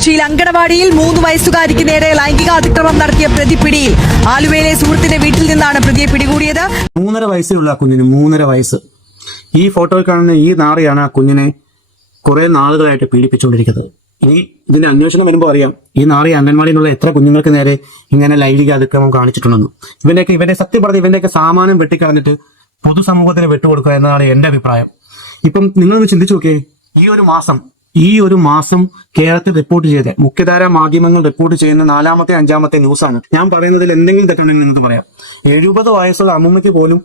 കൊച്ചിയിൽ അങ്കണവാടിയിൽ 3 വയസ്സുകാരിക്ക് നേരെ ലൈംഗിക അതിക്രമം നടത്തിയ പ്രതി പിടിയിൽ. ആലുവയിലെ സുഹൃത്തിന്റെ വീട്ടിൽ നിന്നാണ് പ്രതിയെ പിടികൂടിയത്. 3.5 വയസ്സിലുള്ള കുഞ്ഞിന് 3.5 വയസ്സ്. ഈ ഫോട്ടോയിൽ കാണുന്ന ഈ നാറിയാണ് ആ കുഞ്ഞിനെ കുറെ നാളുകളായിട്ട് പീഡിപ്പിച്ചുകൊണ്ടിരിക്കുന്നത്. ഇനി ഇതിന്റെ അന്വേഷണം വരുമ്പോൾ അറിയാം ഈ നാറി അംഗൻവാടിയിലുള്ള എത്ര കുഞ്ഞുങ്ങൾക്ക് നേരെ ഇങ്ങനെ ലൈംഗിക അതിക്രമം കാണിച്ചിട്ടുണ്ടെന്ന്. ഇവന്റെ സത്യം പറഞ്ഞ് ഇവന്റെയൊക്കെ സാമാനം വെട്ടിക്കളഞ്ഞിട്ട് പൊതുസമൂഹത്തിന് വിട്ടുകൊടുക്കുക എന്നതാണ് എന്റെ അഭിപ്രായം. ഇപ്പം നിങ്ങളൊന്ന് ചിന്തിച്ചു നോക്കിയേ, ഈ ഒരു മാസം കേരളത്തിൽ റിപ്പോർട്ട് ചെയ്ത മുഖ്യധാരാ മാധ്യമങ്ങൾ റിപ്പോർട്ട് ചെയ്യുന്ന 4-ാമത്തെ 5-ാമത്തെ ന്യൂസാണ്. ഞാൻ പറയുന്നതിൽ എന്തെങ്കിലും തെറ്റുണ്ടെങ്കിൽ നിങ്ങൾക്ക് പറയാം. 70 വയസ്സുള്ള അമ്മൂമ്മയ്ക്ക് പോലും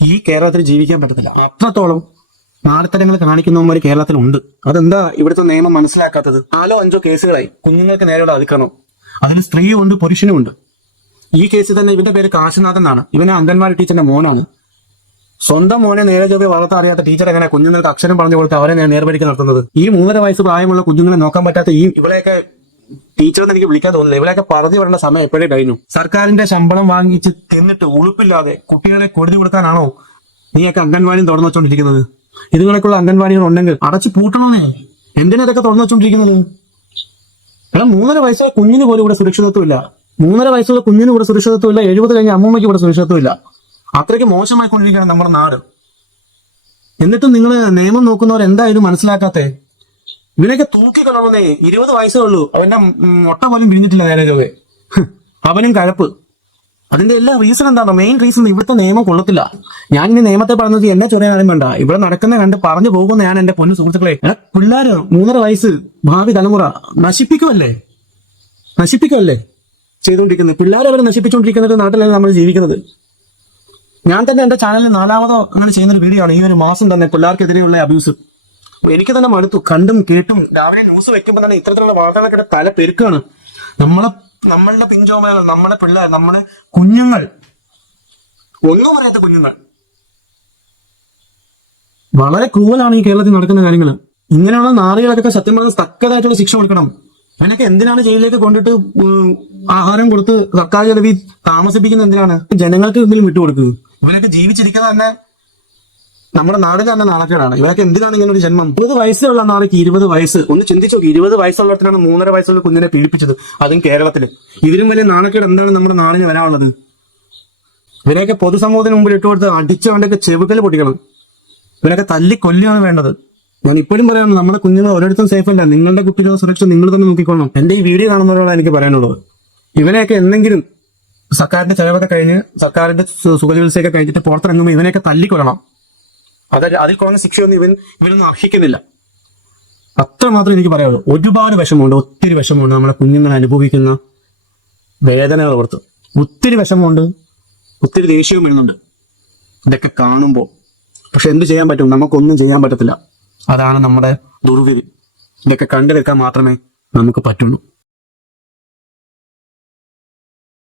ഈ കേരളത്തിൽ ജീവിക്കാൻ പറ്റത്തില്ല. അത്രത്തോളം നാടത്തരങ്ങൾ കാണിക്കുന്നവന്മാർ കേരളത്തിലുണ്ട്. അതെന്താ ഇവിടുത്തെ നിയമം മനസ്സിലാക്കാത്തത്? 4-5 കേസുകളായി കുഞ്ഞുങ്ങൾക്ക് നേരെയുള്ള അതിക്രമം. അതിൽ സ്ത്രീയുമുണ്ട് പുരുഷനുമുണ്ട്. ഈ കേസിൽ തന്നെ ഇവന്റെ പേര് കാശിനാഥൻ എന്നാണ്. ഇവന് അംഗൻവാടി ടീച്ചറിന്റെ മോനാണ്. സ്വന്തം മോനെ നേരെ ചൊവ്വേ വളർത്താൻ അറിയാത്ത ടീച്ചർ എങ്ങനെ കുഞ്ഞുങ്ങൾക്ക് അക്ഷരം പറഞ്ഞു കൊടുത്ത് അവരെ നേർവഴിക്ക് നടത്തുന്നത്? ഈ 3.5 വയസ്സ് പ്രായമുള്ള കുഞ്ഞുങ്ങളെ നോക്കാൻ പറ്റാത്ത ഇവളെയൊക്കെ ടീച്ചറെന്ന് എനിക്ക് വിളിക്കാൻ തോന്നുന്നില്ല. ഇവളെയൊക്കെ പറഞ്ഞു വരേണ്ട സമയം എപ്പോഴേ കഴിഞ്ഞു. സർക്കാരിന്റെ ശമ്പളം വാങ്ങിച്ച് തിന്നിട്ട് ഉളുപ്പില്ലാതെ കുട്ടികളെ കൊടുത്തു കൊടുക്കാനാണോ നീയൊക്കെ അംഗൻവാടിയും തുറന്നു വെച്ചോണ്ടിരിക്കുന്നത്? ഇതുങ്ങളൊക്കെയുള്ള അംഗൻവാടികൾ ഉണ്ടെങ്കിൽ അടച്ചു പൂട്ടണമെന്നേ. എന്തിനാ ഇതൊക്കെ തുറന്നു വെച്ചോണ്ടിരിക്കുന്നത്? 3.5 വയസ്സുള്ള കുഞ്ഞിന് പോലും ഇവിടെ സുരക്ഷിതത്വമില്ല. 3.5 വയസ്സുള്ള കുഞ്ഞിന് ഇവിടെ സുരക്ഷിതത്വമില്ല. 70 കഴിഞ്ഞ അമ്മൂമ്മയ്ക്ക് ഇവിടെ സുരക്ഷിതത്വമില്ല. അത്രയ്ക്ക് മോശമായിക്കൊണ്ടിരിക്കുകയാണ് നമ്മുടെ നാട്. എന്നിട്ടും നിങ്ങൾ നിയമം നോക്കുന്നവർ എന്തായാലും മനസ്സിലാക്കാത്തേ? ഇവനൊക്കെ തൂക്കിക്കൊള്ളണമെന്നേ. 20 വയസ്സേ ഉള്ളൂ. അവന്റെ മുട്ട പോലും പിരിഞ്ഞിട്ടില്ല നേരെ ചൊവ്വേ. അവനും കഴപ്പ്. അതിന്റെ എല്ലാ റീസൺ എന്താണോ? മെയിൻ റീസൺ ഇവിടുത്തെ നിയമം കൊള്ളത്തില്ല. ഞാൻ ഇനി നിയമത്തെ പറഞ്ഞത് എന്നെ ചൊറിയാനും വേണ്ട. ഇവിടെ നടക്കുന്ന കണ്ട് പറഞ്ഞു പോകുന്ന ഞാൻ എന്റെ പൊന്നു സുഹൃത്തുക്കളെ, പിള്ളേര് 3.5 വയസ്സ് ഭാവി തലമുറ നശിപ്പിക്കുമല്ലേ ചെയ്തുകൊണ്ടിരിക്കുന്നത്. പിള്ളേരെ അവരെ നശിപ്പിച്ചുകൊണ്ടിരിക്കുന്നത് നാട്ടിലാണ് നമ്മൾ ജീവിക്കുന്നത്. ഞാൻ തന്നെ എന്റെ ചാനലിൽ 4-ാമതോ അങ്ങനെ ചെയ്യുന്നൊരു വീഡിയോ ആണ് ഈ ഒരു മാസം തന്നെ പിള്ളേർക്കെതിരെയുള്ള അബ്യൂസ്. എനിക്ക് തന്നെ മടുത്തു. കണ്ടും കേട്ടും രാവിലെ ന്യൂസ് വെക്കുമ്പോൾ തന്നെ ഇത്തരത്തിലുള്ള വാർത്തകളൊക്കെ തല പെരുക്കാണ്. നമ്മളുടെ പിഞ്ചോമകൾ, നമ്മുടെ പിള്ളേർ, നമ്മുടെ കുഞ്ഞുങ്ങൾ, ഒന്നും പറയാത്ത കുഞ്ഞുങ്ങൾ. വളരെ ക്രൂവലാണ് ഈ കേരളത്തിൽ നടക്കുന്ന കാര്യങ്ങൾ. ഇങ്ങനെയുള്ള നാറികളൊക്കെ സത്യം പറഞ്ഞാൽ തക്കതായിട്ടുള്ള ശിക്ഷ കൊടുക്കണം. അതിനൊക്കെ എന്തിനാണ് ജയിലിലേക്ക് കൊണ്ടിട്ട് ആഹാരം കൊടുത്ത് സർക്കാർ ചെലവിൽ താമസിപ്പിക്കുന്നത്? എന്തിനാണ്? ജനങ്ങൾക്ക് എന്തെങ്കിലും വിട്ടുകൊടുക്കുക. ഇവരൊക്കെ ജീവിച്ചിരിക്കുന്നത് തന്നെ നമ്മുടെ നാടിന് തന്നെ നാണക്കേടാണ്. ഇവരൊക്കെ എന്തിനാണ് ഇങ്ങനെ ഒരു ജന്മം? 20 വയസ്സുള്ള നാളേക്ക് 20 വയസ്സ്. ഒന്ന് ചിന്തിച്ചു നോക്കി. 20 വയസ്സുള്ളടത്തിനാണ് 3.5 വയസ്സുള്ള കുഞ്ഞിനെ പീഡിപ്പിച്ചത്, അതും കേരളത്തിൽ. ഇതിലും വലിയ നാണക്കേട് എന്താണ് നമ്മുടെ നാടിന് വരാനുള്ളത്? ഇവരെയൊക്കെ പൊതുസമൂഹത്തിന് മുമ്പിൽ ഇട്ടുകൊടുത്ത് അടിച്ചവന്റെയൊക്കെ ചെവുകൽ പൊട്ടിക്കണം. ഇവരൊക്കെ തല്ലി കൊല്ലുകയാണ് വേണ്ടത്. ഞാൻ ഇപ്പോഴും പറയാനുള്ളത്, നമ്മുടെ കുഞ്ഞുങ്ങൾ ഒരിടത്തും സേഫ് അല്ല. നിങ്ങളുടെ കുട്ടികളുടെ സുരക്ഷ നിങ്ങൾ തന്നെ നോക്കിക്കൊള്ളണം. എന്റെ ഈ വീഡിയോ കാണുന്നവരോടാണ് എനിക്ക് പറയാനുള്ളത്. ഇവനെയൊക്കെ എന്തെങ്കിലും സർക്കാരിന്റെ ചെലവൊക്കെ കഴിഞ്ഞ് സർക്കാരിന്റെ സുഖചികിത്സയൊക്കെ കഴിഞ്ഞിട്ട് പുറത്തിറങ്ങുമ്പോൾ ഇവനെയൊക്കെ തല്ലിക്കൊല്ലണം. അതിൽ കുറഞ്ഞ ശിക്ഷയൊന്നും ഇവനൊന്നും അർഹിക്കുന്നില്ല. അത്രമാത്രം എനിക്ക് പറയാനുള്ളൂ. ഒരുപാട് വിഷമമുണ്ട്, ഒത്തിരി വിഷമമുണ്ട്. നമ്മുടെ കുഞ്ഞുങ്ങൾ അനുഭവിക്കുന്ന വേദനകൾ ഓർത്ത് ഒത്തിരി വിഷമമുണ്ട്, ഒത്തിരി ദേഷ്യവും വരുന്നുണ്ട് ഇതൊക്കെ കാണുമ്പോൾ. പക്ഷെ എന്ത് ചെയ്യാൻ പറ്റും? നമുക്കൊന്നും ചെയ്യാൻ പറ്റത്തില്ല. അതാണ് നമ്മുടെ ദുർവിധി. ഇതൊക്കെ കണ്ടു വെക്കാൻ മാത്രമേ നമുക്ക് പറ്റുള്ളൂ.